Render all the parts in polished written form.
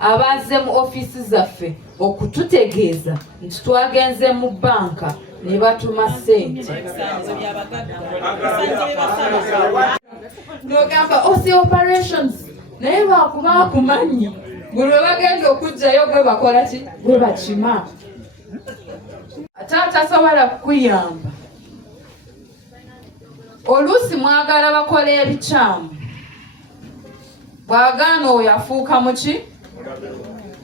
abazze mu office zaffe okututegeeza nti twagenze mu banka ne batuma ssente. N'ogamba osi operations naye baakuba akumanyi buli lwe bagenda okugjayo gwe bakola ki gwe bakima. Ate atasobola kukuyamba. Oluusi mwagala bakola ebikyamu. Bw'agaana oyo afuuka muki?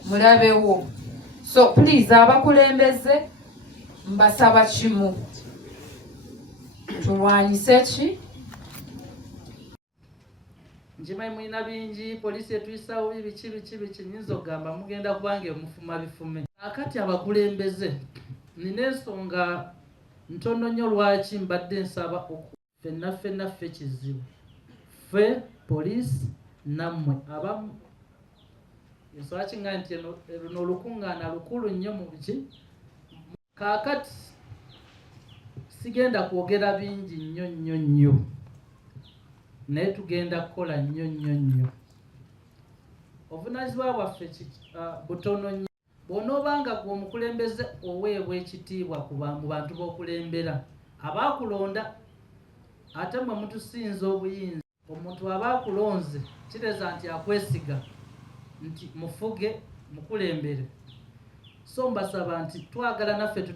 Mulabewo. So please abakulembeze mbasaba kimu. Tulwanyise ki? Njimanyi mulina bingi, poliisi etuyisawo biki nyinza okugamba mugenda kubanga mufuma bifume. Akati abakulembeze nina ensonga ntono nnyo lwaki mbadde nsaba ffenna kizibu. Ffe poliisi nammwe abamu ensonga kinga nti luno olukuŋŋaana lukulu nnyo mu biki. Kaakati sigenda kwogera bingi nnyo naye tugenda kukola nnyo. Obuvunaanyizibwa bwaffe butono nnyo. Bw'onoobanga gwe omukulembeze oweebwa ekitiibwa mu bantu b'okulembera abaakulonda ate mwe mutusinza obuyinza. Omuntu aba akulonze kireza nti akwesiga nti mufuge mukulembere. So mbasaba nti twagala naffe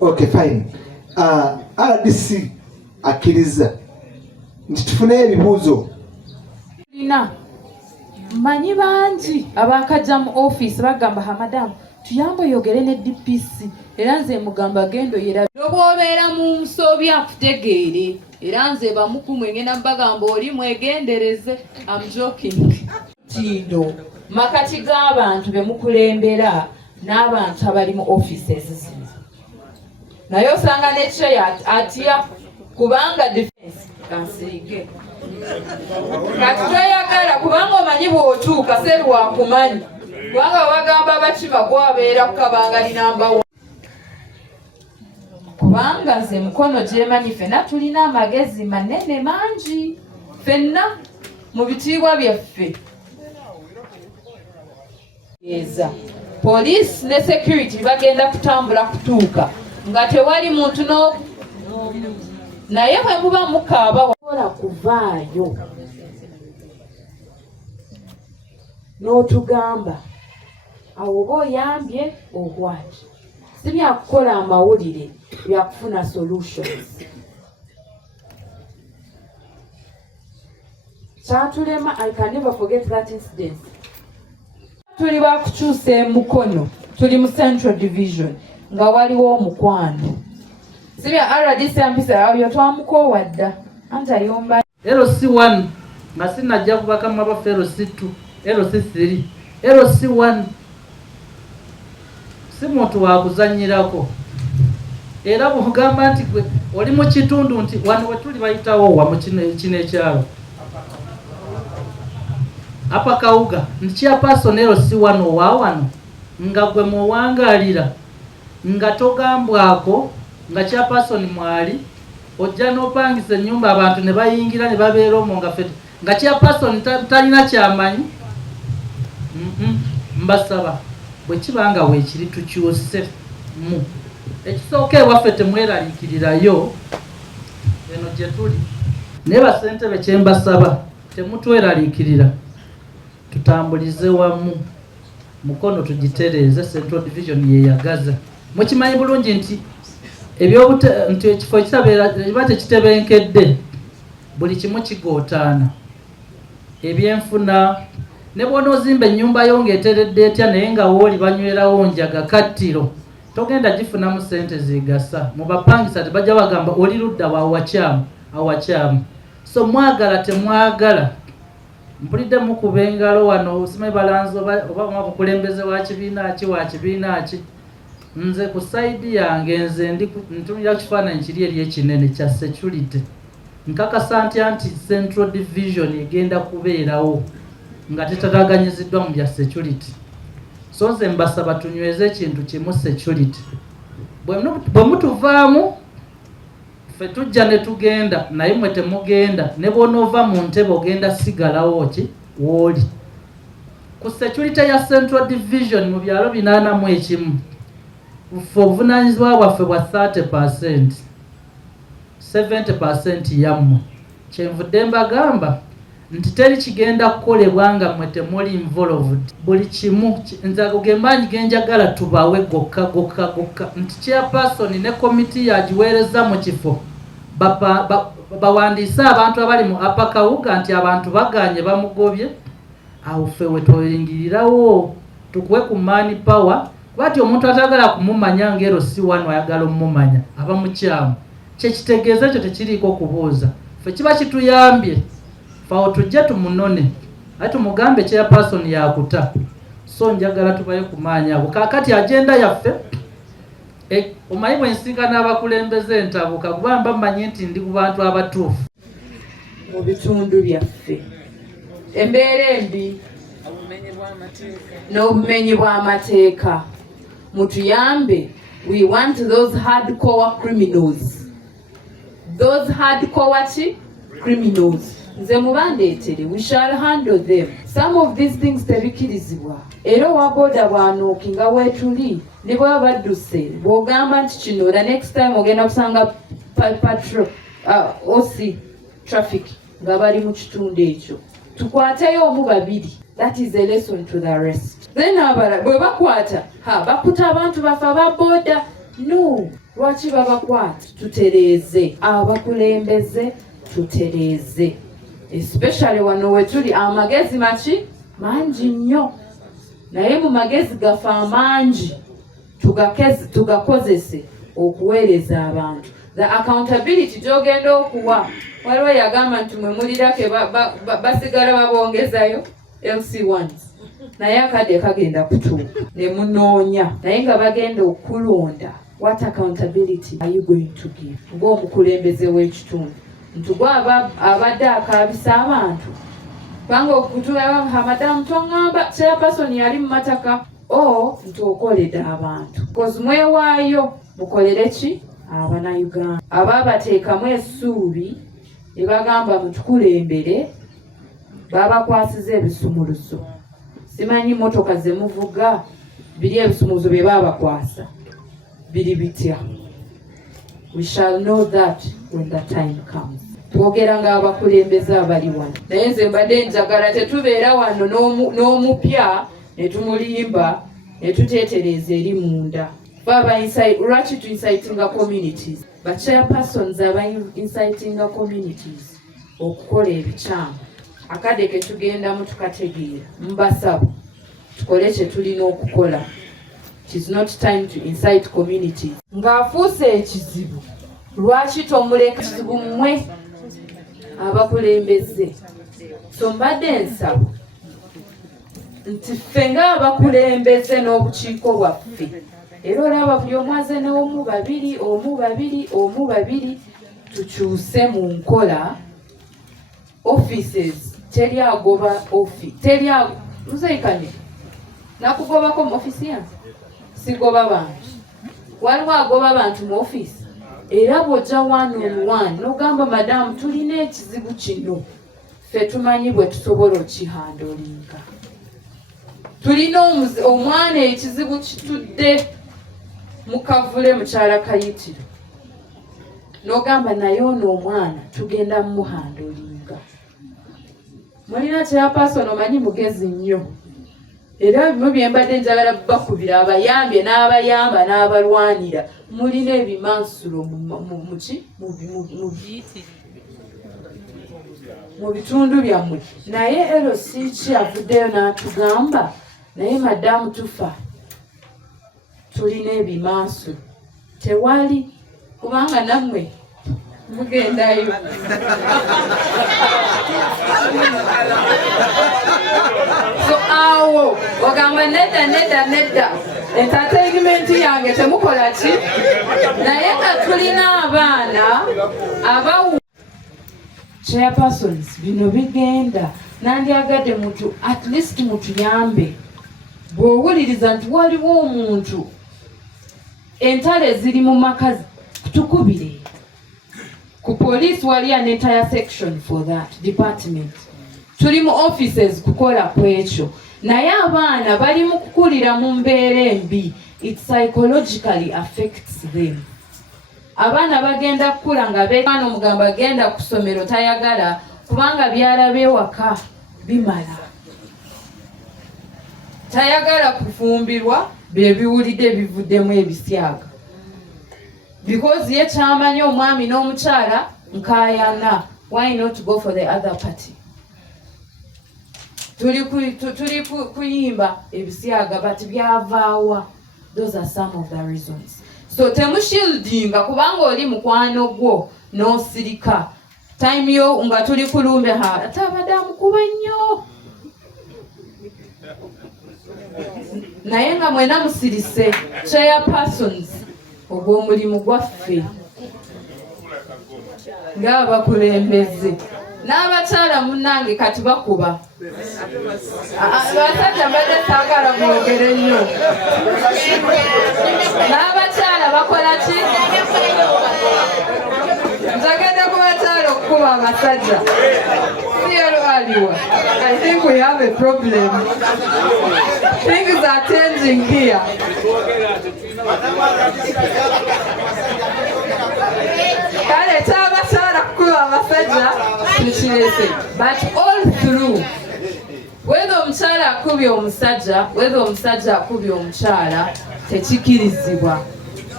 Okay, fine. RDC akkiriza nti tufune ebibuuzo. Manyi bangi abakajja mu office bagamba hamadamu tuyambe oyogere ne DPC era nze mugamba gendo yera n'obwobeera mu nsobi akutegeere era nze bamukumwe ngenda mbagamba oli mwegendereze. I'm joking. Tindo makati g'abantu be mukulembera n'abantu abali mu offices zino naye osanga ne chair atya kubanga defense kansige kati toyagala kubanga omanyi bw'otuuka seri wakumanyi kubanga bagamba bakima gwabeera kukabangali namba 1 kubanga nze Mukono gyemanyi ffenna tulina amagezi manene mangi ffenna mu bitiibwa byaffe. Police ne security bagenda kutambula kutuuka nga tewali muntu naye bwe muba mukaaba wakola kuvaayo n'otugamba awo oba oyambye obwaki. Si byakukola amawulire, byakufuna solutions. Kyatulema, I can never forget that incident. Tuli bakukyusa Mukono, tuli mu Central Division nga waliwo omukwano. Sibya RDC ampisa abyo twamukoowa dda anti ayomba. LC1 nga sinajja kubakamu abaffe LC2 LC3 LC1 si muntu wakuzanyirako era bw'ogamba nti gwe oli mu kitundu nti wano we tuli bayitawo wa mu kino ekyalo apa Kawuga nti chairperson LC1 owa wano nga gwe muwangaalira nga togambwako nga chairperson mwali ojja n'opangisa ennyumba abantu ne bayingira ne babeera omwo nga ffe nga chairperson talina kyamanyi. Mbasaba bwe kibanga weekiri tukyuse mu ekisooka ewaffe temweraliikirirayo eno gye tuli naye bassentebe kye mbasaba temutweraliikirira tutambulize wamu Mukono tugitereeze Central Division yeyagaza. Mukimanyi bulungi nti nti ekifo ekitabeera tekitebenkedde buli kimu kigootaana ebyenfuna ne bw'onoozimba ennyumba yo ng'eteredde etya naye nga wooli banywerawo njaga kattiro togenda gifunamu ssente zigasa. Mu bapangisa tebajja bagamba oli ludda awakyamu. So mwagala temwagala mpulidde mukuba engalo wano simanyi balanzi oba mukulembeze wa kibiina ki. Nze ku sayidi yange nze ntumira kifaananyi kiri eri ekinene kya security. Nkakasa ntya nti Central Division egenda kubeerawo nga tetataganyiziddwa mu bya security. So nze mbasaba tunyweze ekintu kimu security. Bwe mutuvaamu ffe tujja ne tugenda naye mwe temugenda ne bw'onoova mu ntebe ogenda sigalawo ki wooli. ku security ya Central Division mu byalo 81 obuvunanyizibwa bwaffe bwa 30%, 70% yammwe. Kyenvudde mbagamba nti teri kigenda kukolebwa nga mmwe temuli involved. Buli kimu nze kugembanyi genjagala tubawe gokka nti chairperson ne committee yagiweereza mu kifo bawandiise abantu abali mu Upper Kawuga nti abantu baganye bamugobye. Awo ffe wetweyingirirawo tukuwe ku mani power bati omuntu atagala kumumanya ngero si wano ayagala omumanya aba mukyamu. Kyekitegeeza ekyo tekiriiko kubuuza. Ffe kiba kituyambye fawo tujje tumunone ati mugambe chairperson yakuta. So njagala tubaye kumanya abo kakati agenda yaffe omanyi bwensinga n'abakulembeze entabuka kubamba mmanyi nti ndi ku bantu abatuufu mu bitundu byaffe. Embeera embi n'obumenyi bw'amateeka mutuyambe. We want those hardcore criminals. Those hardcore criminals. Nze mubandeetere, we shall handle them. Some of these things tebikirizibwa. Era owaboda bw'anuuki nga weetuli ne bw'aba badduse bw'ogamba nti kino the next time ogenda kusanga patrol OC traffic nga bali mu kitundu ekyo. Tukwateyo omu babiri. That is a lesson to the rest. Then abala bwe bakwata bakuta abantu bafe ababoda. No, lwaki babakwata? Tutereeze abakulembeze, tutereeze. Especially wano wetuli amagezi mangi nnyo, naye mu magezi gaffe amangi tugakozese okuweereza abantu. The accountability gy'ogenda okuwa waliwo yagamba nti mwe mulirake basigala babongezayo LC1s naye akadde kagenda kutuuka ne munoonya naye nga bagenda okulonda. What accountability are you going to give ng'omukulembeze w'ekitundu? Ntugwa abadde akaabisa abantu kubanga okutuula madamu twaŋŋamba chairperson yali mu mataka nti okoledde abantu kozi mwewaayo mukolere ki Abanayuganda abaabateekamu essuubi ne bagamba mutukulembere babakwasiza ebisumuluzo. Simanyi motoka ze muvuga biri ebisumuluzo bye baabakwasa biri bitya. We shall know that when the time comes. Twogera nga abakulembeze abali wano naye nze mbadde njagala tetubeera wano n'omupya ne tumulimba ne tuteetereza eri munda. Lwaki tu incitinga communities? Ba chairpersons aba incitinga communities okukola ebikyamu. Akadde ke tugendamu tukategeera. Mbasaba tukole kye tulina okukola. It is not time to incite communities. Ng'afuuse ekizibu lwaki tomuleka kizibu mmwe abakulembeze? So mbadde nsaba nti ffe ng'abakulembeze n'obukiiko bwaffe era olaba buli omu aze n'omu babiri tukyuse mu nkola. Offices teri agoba muzeekane nakugobako mu office yange sigoba bantu. Waliwo agoba abantu mu office era bw'ojja one on one n'ogamba madamu tulina ekizibu kino ffe tumanyi bwe tusobola okihandolinga. Tulina omwana ekizibu kitudde mukavule mukyala Kayitiro n'ogamba naye ono omwana tugenda mumuhandolinga. Mulina chairperson omanyi mugezi nnyo era bimu bye mbadde njagala bakubira abayambye n'abayamba n'abalwanira. Mulina ebimansulo mu bitundu byammwe naye LC avuddeyo n'atugamba naye madamu tufa tulina ebimansulo. Tewali kubanga nammwe mugendayo. So awo ogamba nedda entertainment yange temukola ki? Naye nga tulina abaana abawu. Chairpersons bino bigenda nandyagadde mutu at least mutuyambe bw'owuliriza nti waliwo omuntu entale ziri mu maka tukubire. Ku police wali an entire section for that department. Tuli mu offices kukola kwekyo naye abaana bali mu kukulira mu mbeera embi. It psychologically affects them. Abaana bagenda kukula nga beekana omugamba agenda ku ssomero tayagala kubanga byala byewaka bimala. Tayagala kufumbirwa bye biwulidde bivuddemu ebisyaga. Because ye kyamanyi omwami n'omukyala nkaayana. Why not go for the other party? Tuli kuyimba ebisyaga but byavaawa. Those are some of the reasons. So temushieldinga kubanga oli mukwano gwo n'osirika. Time yo nga tuli kulumbe ate abadde amukuba nnyo. Naye nga mwena musirise chairpersons ogw'omulimu gwaffe ng'abakulembeze n'abakyala munnange kati bakuba. Abasajja mbadde saagala mwogere nnyo. N'abakyala bakola ki? Njagedde ku bakyala okukuba abasajja. I think we have a problem. Things are changing here. Kale kyabakyala kukuba abasajja tukirese. But all through, whether omukyala akubye omusajja, whether omusajja akubye omukyala, tekikirizibwa.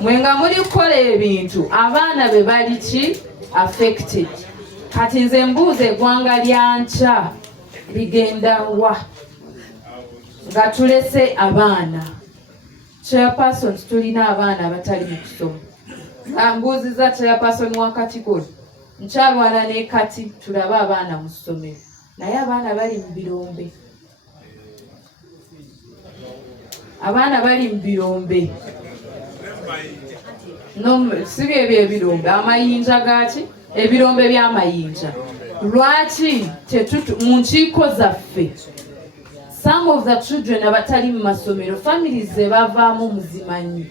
Mwe nga muli kukola ebintu, abaana be bali ki affected. Kati nze mbuuza eggwanga lya nkya ligenda wa nga tulese abaana. Chairperson tulina abaana abatali mu kusoma. Mbuuziza chairperson wa Katikolo, nkyalwana ne kati tulabe abaana mu ssomero. Naye abaana bali mu birombe. Abaana bali mu birombe. No, si byebyo ebirombe, amayinja gaaki? Ebirombe by'amayinja. Lwaki mu nkiiko zaffe some of the children abatali mu masomero families ze bavaamu muzimanyi.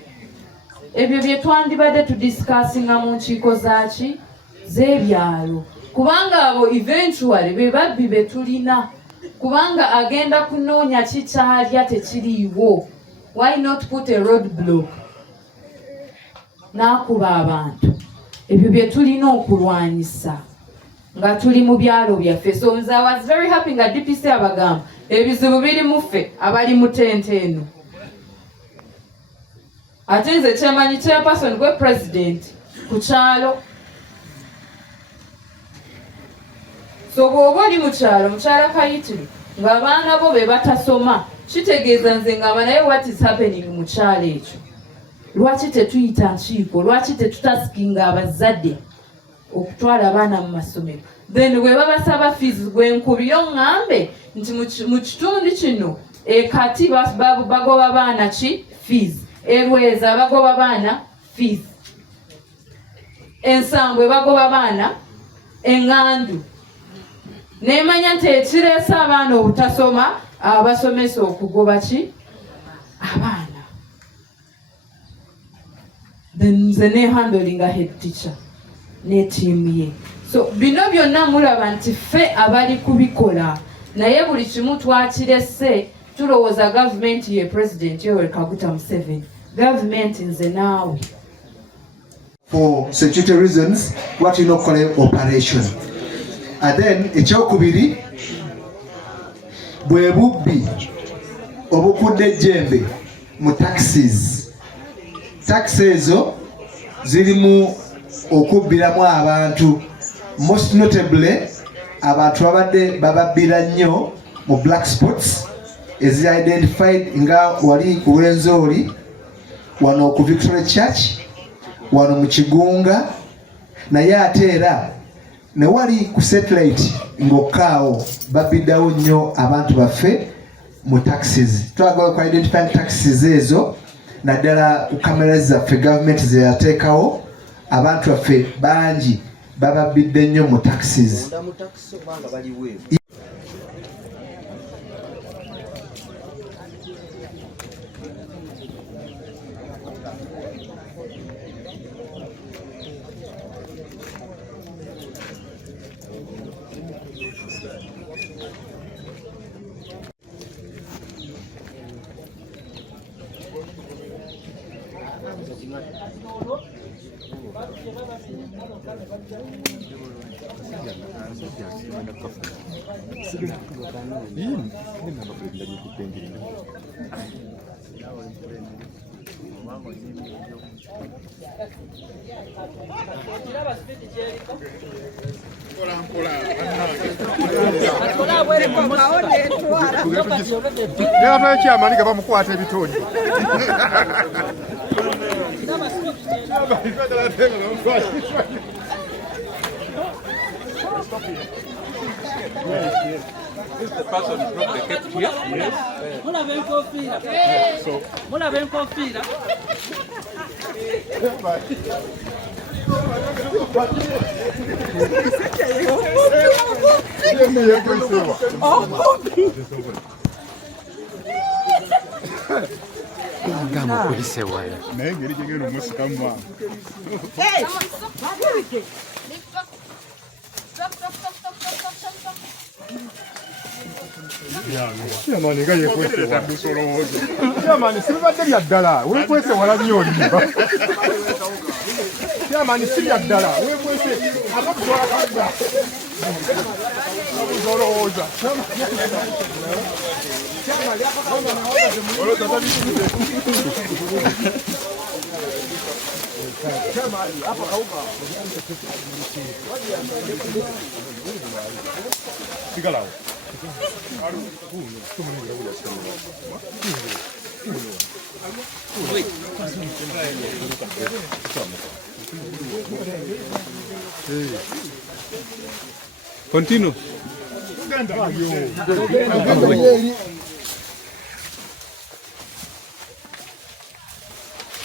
Ebyo bye twandibadde tudisikasinga mu nkiiko zaaki z'ebyalo. Kubanga abo eventually be babbi be tulina. Kubanga agenda kunoonya kikyalya tekiriiwo. Why not put a roadblock? N'akuba abantu. Ebyo bye tulina okulwanyisa nga tuli mu byalo byaffe. So nze I was very happy nga DPC abagamba ebizibu biri mu ffe abali mu tente eno. Ate nze kyemanyi chairperson gwe president ku kyalo. So bw'oba oli mu kyalo, mukyala Kayitiri, ng'abaana bo be batasoma, kitegeeza nze ngamba naye what is happening mu kyalo ekyo. Lwaki tetuyita nkiiko? Lwaki tetutasikinga abazadde okutwala abaana mu masomero? Then bwe babasaba fees gwe nkubyo ŋŋambe nti mu kitundu kino kati bagoba baana ki fees. Erweza bagoba baana fees. Ensambwe bagoba baana eŋŋandu. Neemanya nti ekireese abaana obutasoma abasomesa okugoba ki abaana. Then nze ne handling a head teacher ne team ye. So bino byonna mulaba nti ffe abali kubikola naye buli kimu twakirese tulowooza gavumenti ye President Yoweri Kaguta Museveni. Gavumenti nze naawe. For security reasons, what you know call operation. And then ekyokubiri bwe bubbi obukudde ejjembe mu taxis. Taxi ezo zirimu okubbiramu abantu, most notably abantu babadde bababbira nnyo mu black spots ezi identified nga wali ku Rwenzori, wano ku Victoria Church, wano mu Kigunga, naye ate era ne wali ku satellite ng'okkaawo babbiddawo nnyo abantu baffe mu taxis. Twagala ku identifying taxis ezo naddala ku kamera zaffe gavumenti ze yateekawo, abantu baffe bangi bababbidde nnyo mu taxis. Kyamanika bamukwata ebitonde. This is the person who broke the cape here. Yes. Kyamanika yekwese musolooza. Kyamani sibadde lya ddala weekwese wala nnyo olimba. Kyamani si lya ddala weekwese akakutwala kadda. Musolooza. Sigalawo. Continue.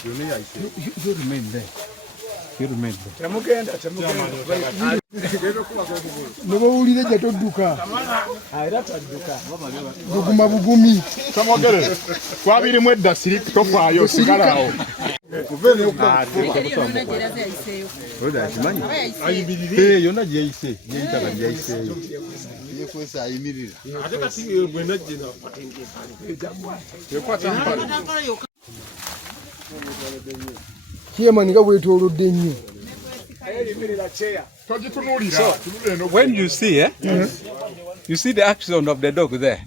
You remain there. You remain there. Nobawulire gye todduka. Buguma bugumi. Tomogere. Twabirimu edda siri tofaayo sigalawo. Yonna gyeyise gyeyitaka gyeyiseeyo. Yekwesa ayimirira. Ate kati bwe najjina yekwata mpale. Kyemanika bwetoolodde nnyo. So, when you see, you see the action of the dog there.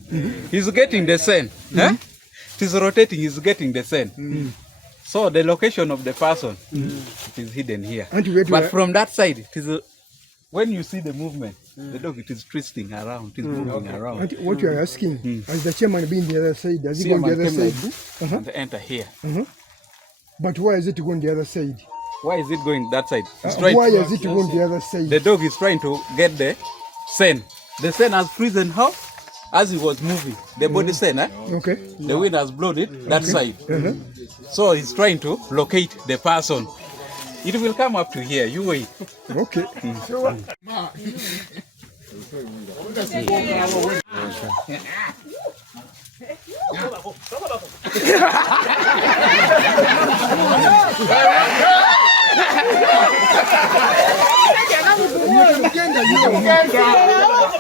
He's getting the scent. It is rotating, he's getting the scent. So the location of the person it is hidden here. But from that side, it is when you see the movement, the dog it is twisting around, it is moving around. What you are asking, has the chairman been the other side? Has he gone the other side? And enter here. But why is it going the other side? Why is it going that side? Why is it going the other side? The dog is trying to get the scent. The scent has frozen how? As he was moving. The body scent, Okay. The wind has blown it that side. So he's trying to locate the person. It will come up to here. You wait. Okay.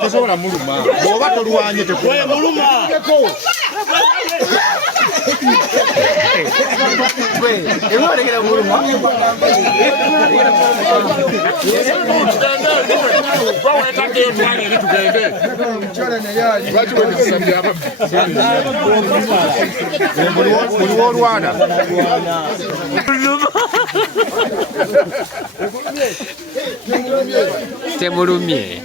Tosobola muluma bw'oba tolwanye tekuluma ebiolekera muluma buli wolwana temulumye.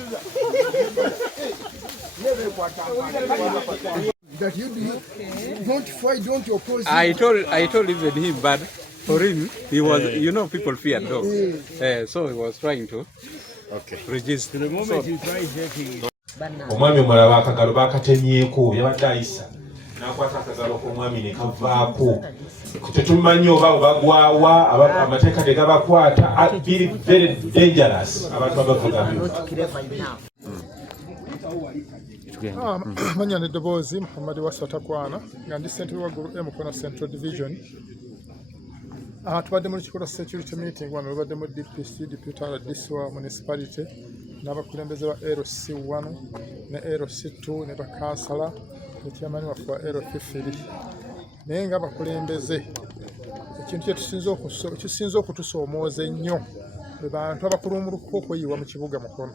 That you don't fight, don't oppose. I told even him, but for him, he was, you know, people fear dogs. So he was trying to resist. To the moment you try shaking. Omwami omulala akagalo bakatemyeko yabadde ayisa n'akwata akagalo k'omwami ne kavaako tetumanyi oba bagwawa amateeka tegabakwata biri very dangerous abantu abavuga manya n'eddoboozi Muhammad Wasatakwana nga ndi ssentebe waggulu Mukono Central Division. Tubadde mu lukiiko lwa security meeting wano lubadde mu DPC Deputy RDC wa municipality n'abakulembeze ba LC1 ne LC2 ne bakansala ne chairman waffe wa LC3 naye nga bakulembeze ekintu kyekisinza okutusoomooza ennyo be bantu abakulumulukuka okweyiwa mu kibuga Mukono.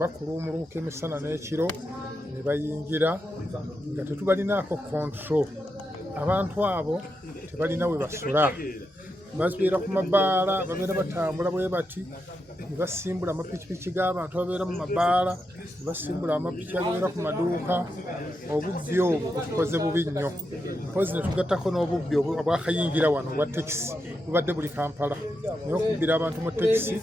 Bakulumulukuka emisana n'ekiro ne bayingira nga tetubalinaako control. Abantu abo tebalina we basula, babeera ku mabaala, babeera batambula bwe bati, ne basimbula amapikipiki g'abantu ababeera mu mabaala, ne basimbula amapiki ababeera ku maduuka. Obubbi obwo butukoze bubi nnyo, mpozi ne tugattako n'obubbi obwakayingira wano obwa tekisi bubadde buli Kampala. Naye okubbira abantu mu tekisi